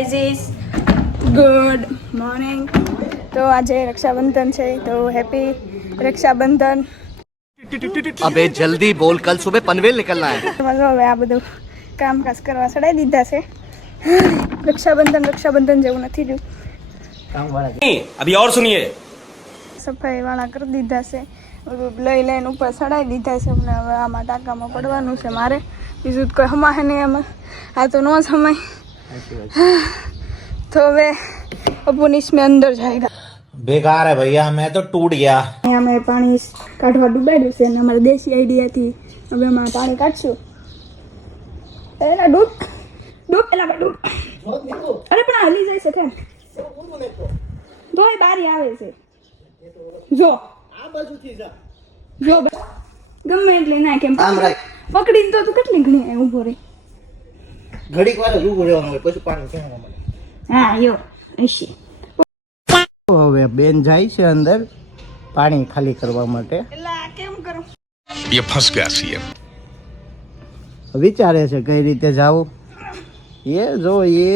Guys good morning. તો આજે રક્ષાબંધન છે તો હેપી રક્ષાબંધન. अबे जल्दी बोल, कल सुबह पनवेल निकलना है. હવે આ બધું કામકાજ કરવા ચડાવી દીધા છે. રક્ષાબંધન જેવું નથી રહ્યું. अभी और सुनिए, સફાઈ વાળા કરી દીધા છે, લઈને ઉપર ચડાવી દીધા છે. અને હવે આમાં ટાંકામાં પડવાનું છે મારે. બીજું તો કોઈ હમાય નહીં આમાં, આ તો નો સમય. तो वे अपन इसमें अंदर जाएगा. बेकार है भैया, मैं तो टूट गया. यहाँ मैं पानी काटवा डूबाड्યું છે અને અમારી દેશી આઈડિયા થી હવે અમે પાણી કાઢશું. એલા ડૂબ એલા ડૂબ. અરે પણ હલી જાય છે કેમ? તોય બારી આવે છે. જો આ બાજુથી જા. જો ગમે એટલે ના કેમ પકડીને તો તું કેટલી ઘણી આય ઊભો રે. ઘડીક વાર જ ઊભો રહેવાનું હોય, પછી પાણી કેમ મળે. હા યો એસી. હવે બેન જાય છે અંદર પાણી ખાલી કરવા માટે. એલા કેમ કરું? ये फंस गया सीएम. વિચારે છે કઈ રીતે જાવું. એ જો એ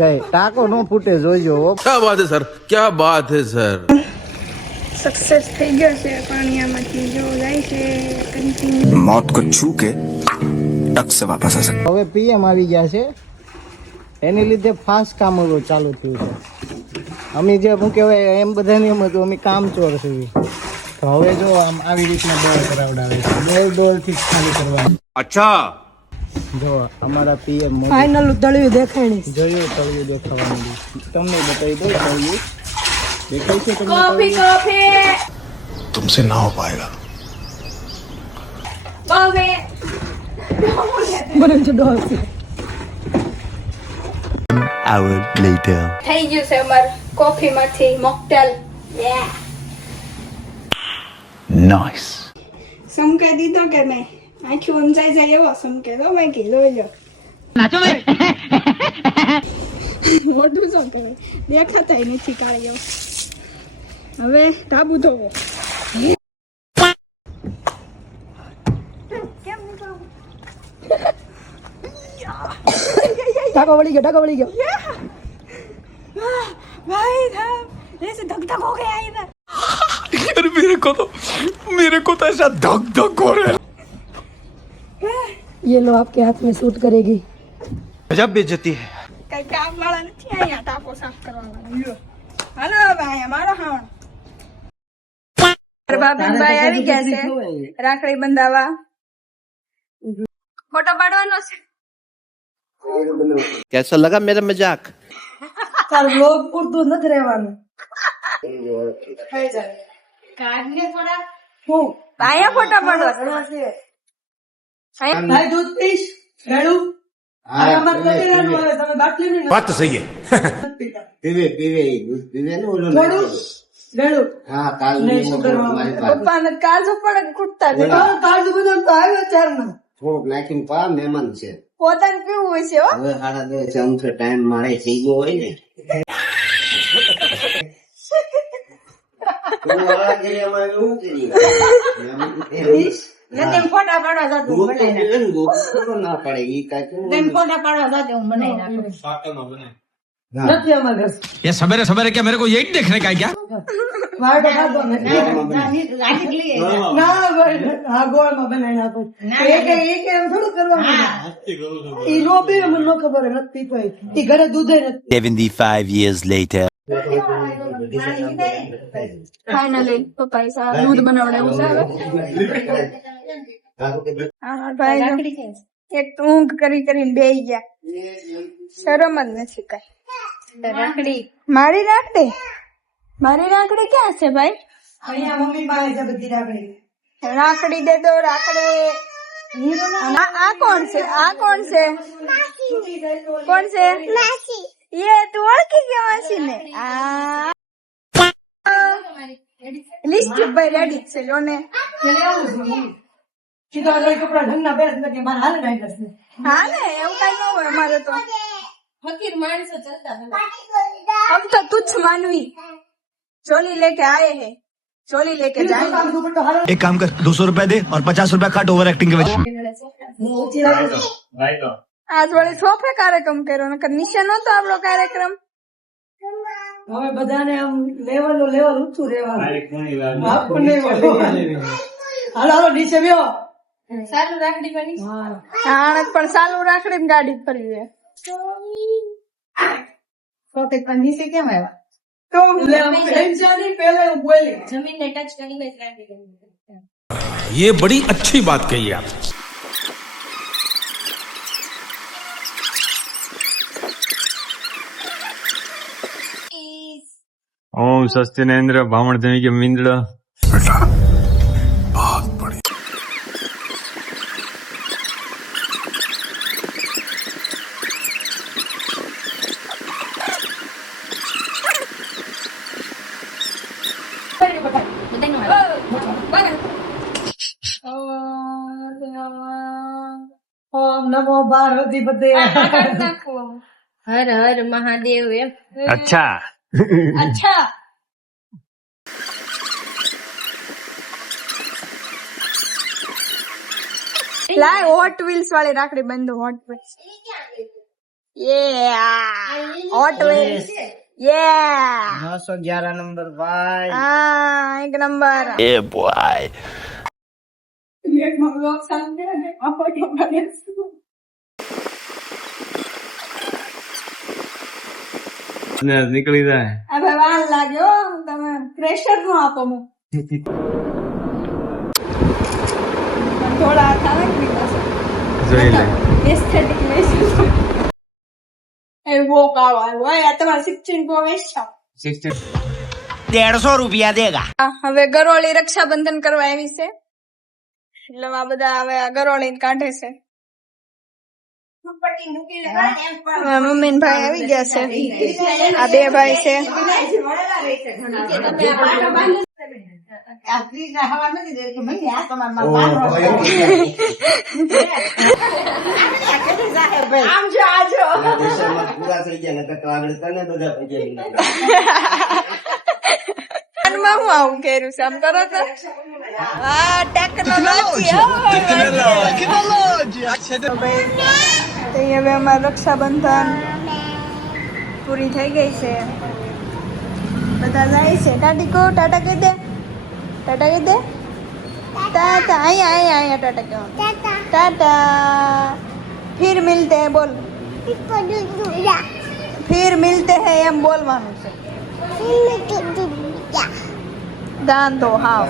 ગઈ ટાંકો નો ફૂટે જોઈજો. क्या बात है सर, क्या बात है सर. सक्सेस થઈ ગયો છે. પાણીમાંથી જો જાય છે કન્ટિન્યુ. मौत को छू के टक से वापस आ सकते. હવે પીએમ આવી ગયા છે, એની લીધે ફાસ્ટ કામ ચાલુ થયું છે. અમે જે શું કહેવાય એમ બધાની એમ હતું, અમે કામ ચોર છીએ. તો હવે જો આમ આવી રીતના ડોલ કરાવડાવે છે, ડોલથી જ ખાલી કરવાનું. अच्छा, જો અમારા પીએમ ફાઇનલ તળિયું દેખાય જોયું તળિયું દેખાવાનું. તમને બતાવી દો તળિયું દેખાય છે તમને? કોફી तुमसे ना हो पाएगा. કોફી બરાબર છે ડોલ છે. Hour later. થઈ ગયું છે અમાર કોફી માંથી મોકટેલ. Nice. સમકે દીધો કે નહીં? આખી ઊંચાઈ જાય એવો સમકે દો મેં કીધું લો. મોટું શું કરે દેખાતાય નથી કાળીઓ. હવે ધાબુ ધોવો. ढाका वળી गया भाई साहब ऐसे धक धक हो गया इधर. यार मेरे को तो ऐसा धक धक हो रहा है. ये लो आपके हाथ में सूट करेगी. गजब बेइज्जती है. કઈ કામ વાળા નથી અહીંયા ટાકો સાફ કરવા વાળા. હાલો ભાઈ અમારો હાણ. ભાઈ આવી ગયા છે રાખડી બંધાવા. ફોટો પાડવાનો છે. कैसा लगा मेरा मजाक? तार लोग उर्दू न रहવાનું. અહીંયા ફોટો પાડવા ભાઈ દૂધ પીશ રેડું. આરામ કરેવાનું હવે તમે બાટલી ની बात तो सही है. પીવે ને ઓલું થોડું રેડું. હા કાલ પપ્પાને કાજુ પણ ખૂટતા છે. કાજુ બદામ તો આવ્યો ચારના. થોડુંક નાખીને પા મહેમાન છે. પોતાને પીવું હોય છે હો. હવે 10:30 અમથો ટાઈમ મારે થઈ ગયો હોય ને. ફોટા પાડવા જાતું ના પડે ઈ કાંઈ ફોટા પાડવા જાતે હું બનાવી નાખું. નથી અમારે ઘર. ये सवेरे सवेरे क्या मेरे को यही देखने का है क्या? મારે તો ખાધો નથી. ના ભાઈ હા ગોળમાં બનાવી નાખું. એક એમ થોડું કરવાનું. ઈ નો પીવે મને નો ખબર હોય, નથી પીતો ઈ ઘરે દૂધે નથી. 75 years later. ફાઇનલી પપ્પા દૂધ બનાવડાવ્યું છે હવે. હા ભાઈ એક તો ઊંઘ કરીને બેહી ગયા. શરમ જ નથી કઈ. રાખડી મારી રાખડી ક્યાં છે ભાઈ? અહીંયા મમ્મી પાસે છે બધી રાખડી. રાખડી દે દો રાખડી. આ કોણ છે? કોણ છે? ये तू ओळखी गयो हसी ने. આ લિસ્ટ ભાઈ રેડી છે લો ને. સીધા લઈ કપડા ઢંગના પહેરે એટલે મારે હાલ નાઈ જશે. હા ને એવું કઈ ન હોય અમારે તો. ફકીર માણસો ચાલતા हम तो तुच्छ मानवी चोली लेके आए हैं, चोली लेके जाएंगे. एक काम कर 200 रुपया दे और 50 रुपया काट ओवर एक्टिंग के वजह. આજ વળી સોફે કાર્યક્રમ કર્યો નકર નીચે નહોતો આપણો કાર્યક્રમ. હવે બધાને આમ લેવલ ઊંચું રહેવાનું. આપણને હાલો હાલો નીચે બેહો. આણંદ પણ ચાલુ રાખડી ગાડી ફરવી છે. તો ટેન્શનની પહેલા હું બોલી. ये बड़ी अच्छी बात कही आप. ओम सस्तिनेन्द्र भामण देवी के मिंद्र. ઓમ નમો પાર્વતી પતે. હર હર મહાદેવ એમ. अच्छा. અચ્છા લાય હોટ વ્હીલ્સ વાળી રાખડી બંધો. Hot wheels hot wheels 911 number ભાઈ. હા એક નંબર. निकली जाए. હવે વાર લાગ્યો તમે પ્રેશર નો આપો હું થોડા થાય ને જોઈ લે. એસ્થેટિક લેશું એ વો કાવા હોય આ તમારે 16 કો વેચો 150 रुपया देगा. હવે ગરોળી રક્ષાબંધન કરવા આવી છે એટલે આ બધા હવે આ ગરોળી કાઢે છે. મમ્મી ને ભાઈ આવી ગયા છે. આ બે ભાઈ છે. કાનમાં હું આવું કર્યું છે આમ કરો તો. હા ટેકનોલોજી હવે અમારે રક્ષાબંધન પૂરી થઈ ગઈ છે. બધા જાય છે. ટાટીકો ટાટા કહી દે. ટાટા કહી દે. ટાટા અહીંયા અહીંયા અહીંયા ટાટા કહેવાનું. ટાટા ફિર મિલતે હૈ બોલ. ફિર મિલતે હૈ એમ બોલવાનું છે. દાંતો હાવ